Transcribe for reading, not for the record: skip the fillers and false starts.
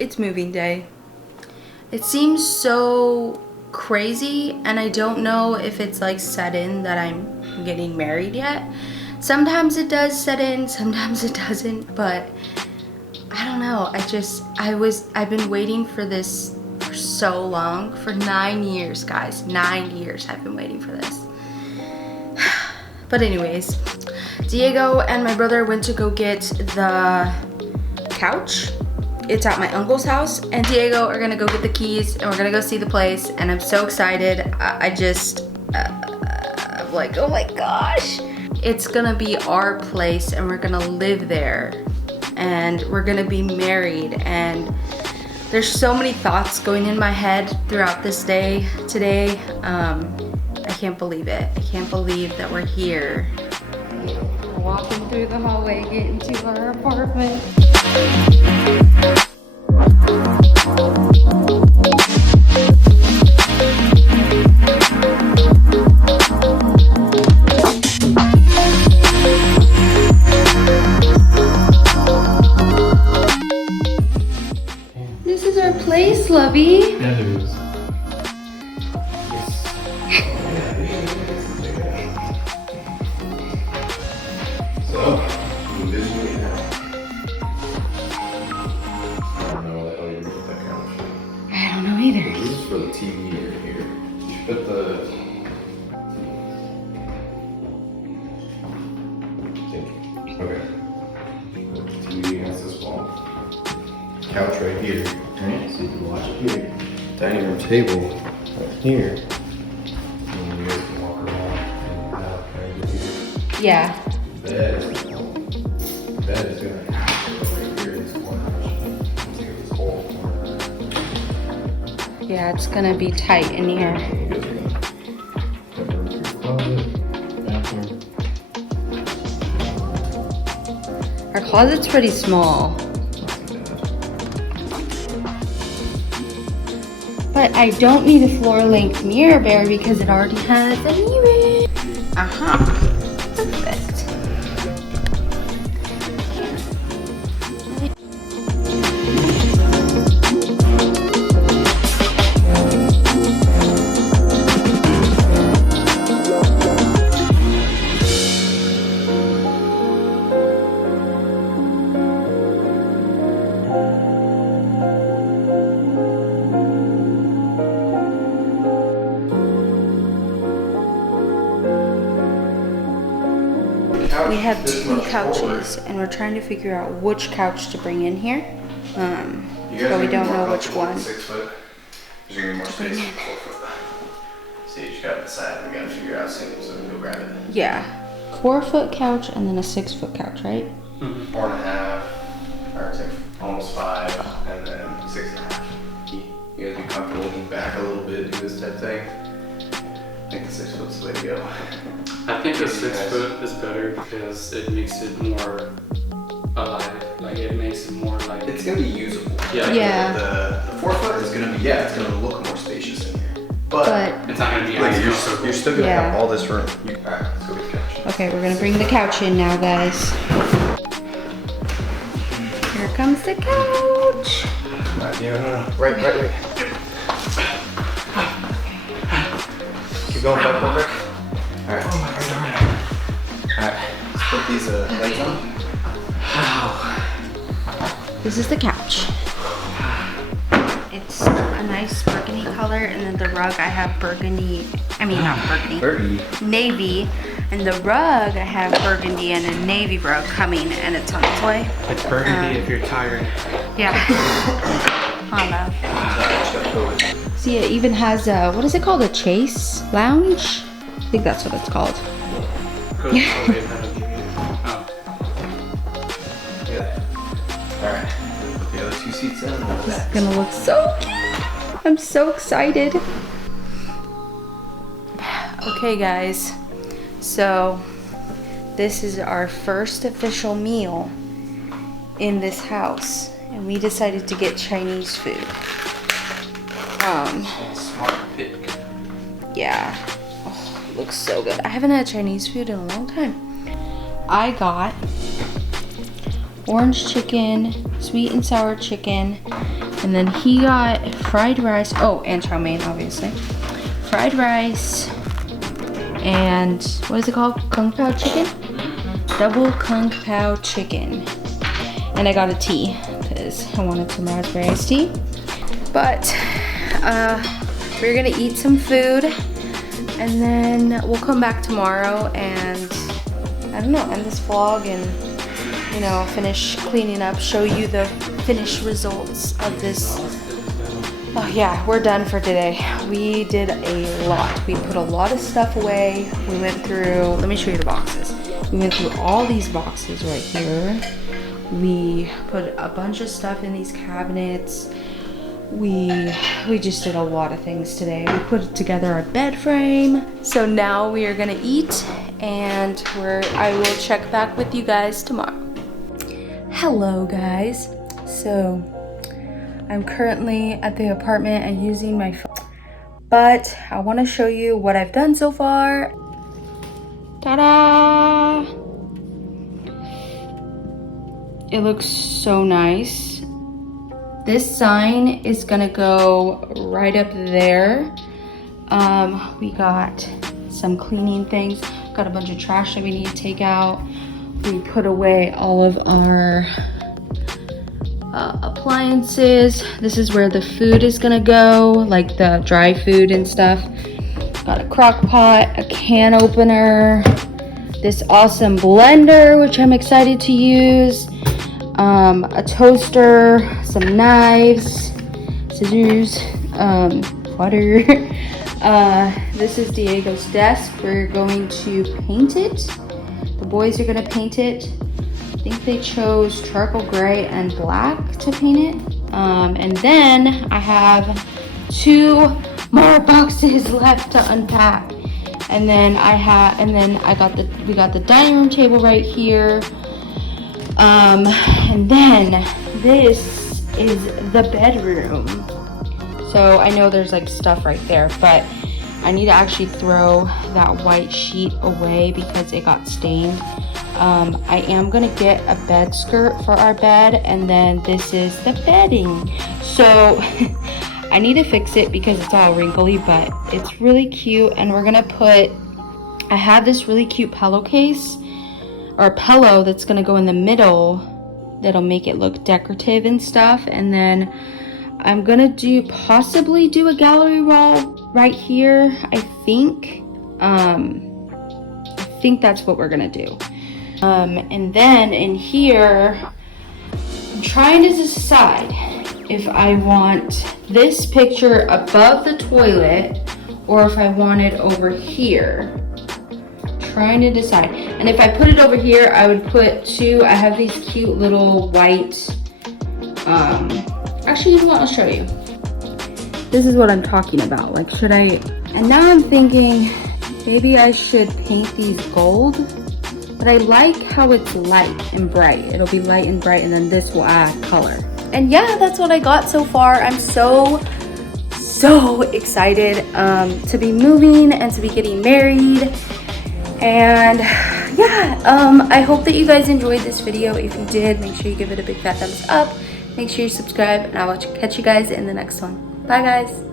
It's moving day. It seems so crazy, and I don't know if it's like set in that I'm getting married yet. Sometimes it does set in, sometimes it doesn't, but I don't know. I've been waiting for this for so long, for 9 years, guys. 9 years I've been waiting for this. But anyways, Diego and my brother went to go get the couch. It's at my uncle's house, and Diego are gonna go get the keys, and we're gonna go see the place, and I'm so excited. I'm like, oh my gosh. It's gonna be our place, and we're gonna live there, and we're gonna be married, and there's so many thoughts going in my head throughout this day today. I can't believe it. I can't believe that we're here. We're walking through the hallway, getting to our apartment. This is our place, lovey. Yeah, it is. So, visually now. I don't know what the hell you're doing with that couch. I don't know either. This is for the TV right here. You should put the... Okay. Put the TV against this wall. Couch right here. Right? So you can watch it here. Dining room table right here. And you guys can walk around and have kind of here. Yeah. Bed is gonna right here in this corner. Take up this whole corner. Yeah, it's gonna be tight in here. Closet, bathroom. Our closet's pretty small. But I don't need a floor length mirror, Bear, because it already has a mirror. Perfect. We have 2 couches, and we're trying to figure out which couch to bring in here. But we don't know which one. 6 foot. There's gonna be more space than 4 foot. So you just gotta decide. We gotta figure out soon so we can go grab it. Yeah. 4-foot couch and then a 6-foot couch, right? 4.5, or it's like almost 5, and then 6.5. You guys be comfortable leaning back a little bit, do this type thing? I think the 6 foot's the way to go. I think the 6 foot is better because it makes it more alive. Like it makes it more like It's gonna be usable. Yeah. Yeah. The 4 foot is gonna be, yeah, it's gonna look more spacious in here. But it's not gonna be like, as you're comfortable. still gonna Yeah. have all this room. Alright, let's go get the couch. Okay, we're gonna bring the couch in now, guys. Here comes the couch. No. Right. Keep going, back. Alright. Alright, let's put these lights on. This is the couch. It's a nice burgundy color, and then the rug I have burgundy. I mean, not burgundy. Navy. And the rug I have burgundy and a navy rug coming, and it's on its way. It's burgundy if you're tired. Yeah. I don't know. See, it even has a, what is it called? A chase lounge? I think that's what it's called. Alright, put the other 2 seats in. It's gonna look so cute. I'm so excited. Okay, guys. So, this is our first official meal in this house. And we decided to get Chinese food. Smart pick. Yeah. Oh, it looks so good. I haven't had Chinese food in a long time. I got orange chicken, sweet and sour chicken, And then he got fried rice. Oh, and chow mein, obviously. Fried rice and what is it called? Kung Pao chicken? Double Kung Pao chicken. And I got a tea because I wanted some raspberry iced tea. But we're gonna eat some food and then we'll come back tomorrow and I don't know, end this vlog and, you know, finish cleaning up, show you the finished results of this. Oh yeah, we're done for today. We did a lot. We put a lot of stuff away. We went through, let me show you the boxes. We went through all these boxes right here. We put a bunch of stuff in these cabinets. We just did a lot of things today. We put together our bed frame. So now we are gonna eat and I will check back with you guys tomorrow. Hello guys. So I'm currently at the apartment and using my phone, but I want to show you what I've done so far. Ta-da! It looks so nice. This sign is gonna go right up there. We got some cleaning things, got a bunch of trash that we need to take out. We put away all of our appliances. This is where the food is gonna go, like the dry food and stuff. Got a crock pot, a can opener, this awesome blender, which I'm excited to use, a toaster, some knives, scissors, water. This is Diego's desk. We're going to paint it. The boys are gonna paint it. I think they chose charcoal gray and black to paint it. And then I have 2 more boxes left to unpack. And then we got the dining room table right here. And then this is the bedroom. So I know there's like stuff right there, but I need to actually throw that white sheet away because it got stained. I am gonna get a bed skirt for our bed, and then this is the bedding. So I need to fix it because it's all wrinkly, but it's really cute. And we're gonna I have this really cute pillowcase or a pillow that's gonna go in the middle that'll make it look decorative and stuff. And then I'm gonna possibly do a gallery wall right here. I think that's what we're gonna do. And then in here, I'm trying to decide if I want this picture above the toilet or if I want it over here. Trying to decide. And if I put it over here, I would put 2, I have these cute little white, actually, you know what, I'll show you. This is what I'm talking about. Like, and now I'm thinking, maybe I should paint these gold. But I like how it's light and bright. It'll be light and bright, and then this will add color. And yeah, that's what I got so far. I'm so excited to be moving and to be getting married. And yeah, I hope that you guys enjoyed this video. If you did, make sure you give it a big fat thumbs up. Make sure you subscribe, and I will catch you guys in the next one. Bye guys.